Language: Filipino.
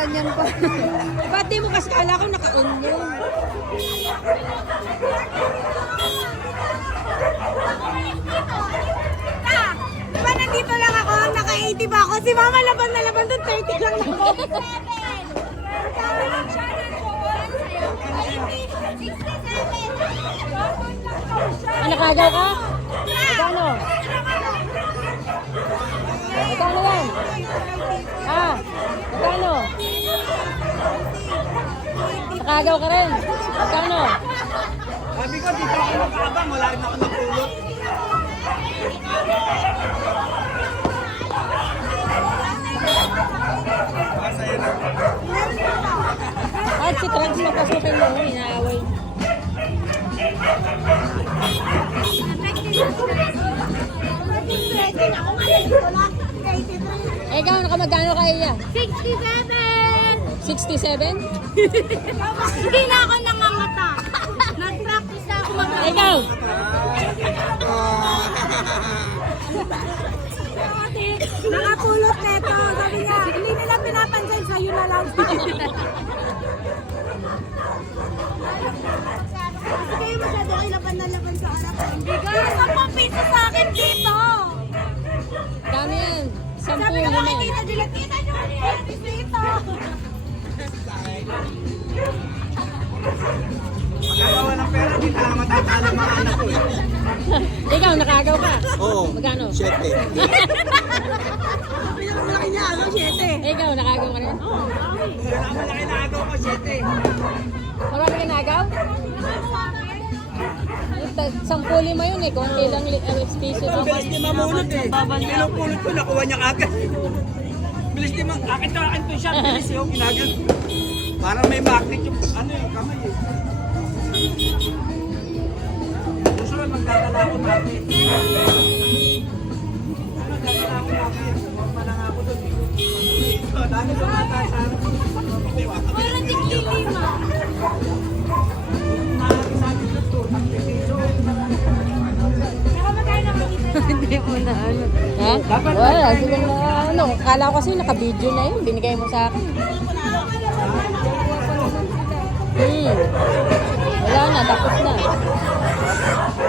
Ganyan pa. Ba't di mo kasi kala ko naka-on yun? Diba nandito lang ako, naka-80 ba ako? Si mama laban na laban doon, 30 lang ako. Nakagaw ka? Magkano? Magkano yan? Magkano? Nakagaw ka rin? Magkano? Sabi ko, dito ako magkaabang, wala rin ako napulot. Masaya na. At si Trans napasukin mo, inaaway. Eh, gano'n ka magkano ka iya? 67! 67? Hindi na ako nangangata. Nag-practice na ako mag- Ikaw? Nakapulot neto. Sabi niya, hindi nila pinapansin, sa'yo na lang. Kasi kayo masyado kayo laban na laban sa harapan. Bigay! 10 piso sa akin dito! Dami yan. 10 Sabi ko naman. makikita nila, kita nyo yan dito! Magkagawa ng pera, di na lang matatalo mga anak ko eh. Ikaw, nakagaw ka? Oo. Magkano? 7. Pinakamlaki niya, ano, 7. Ikaw, nakagaw ka rin? Oo. Malaki na agaw ko, 7. Marami ka nagaw? Sampuli mo yun eh. Konti lang species. Ang bilis ni mamulot eh. Pinupulot ko, nakuha niya kagad. Bilis ni Mang, akin to siya, bilis yung ginagad. Parang may magnet yung ano yung kamay eh. Gusto lang magdadala ako natin. Magdadala ako natin. Sumama lang ako doon eh. Dami doon matasan. Parang tigilima. Sabi ko to, nagpipiso. Nakamagay na makita. Hindi mo na ano. Ha? Wala, sige na ano. Kala ko kasi naka-video na yun. Binigay mo sa akin. Wala na, tapos na.